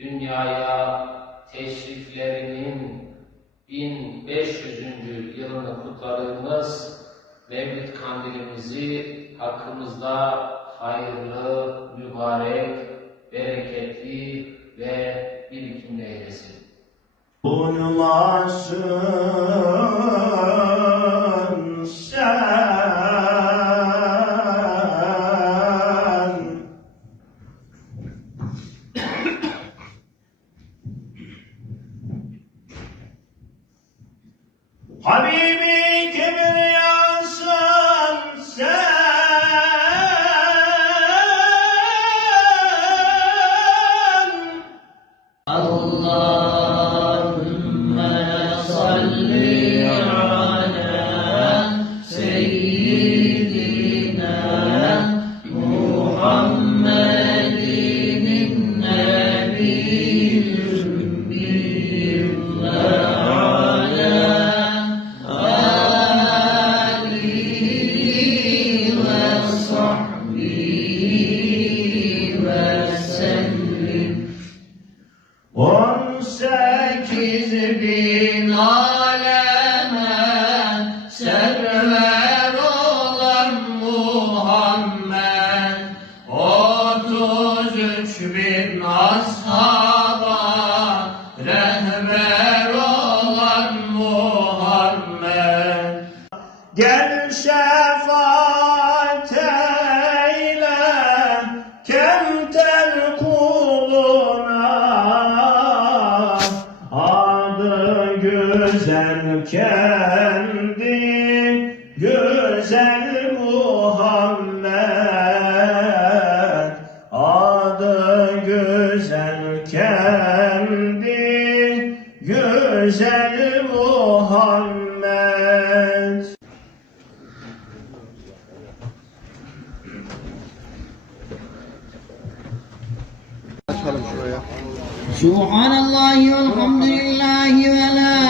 dünyaya teşriflerinin 1500. yılını kutladığımız Mevlid kandilimizi hakkımızda hayırlı, mübarek, bereketli ve birikimli eylesin. Bunu aşık Habibi Kibriyansın sen? Allah On sekiz bin aleme server olan Muhammed. Otuz üç bin ashaba rehber olan Muhammed. Gel şefaat güzel kendini güzel Muhammed. Adı güzel kendi güzel Muhammed. Açalım şuraya Subhanallah ve elhamdülillahi ve la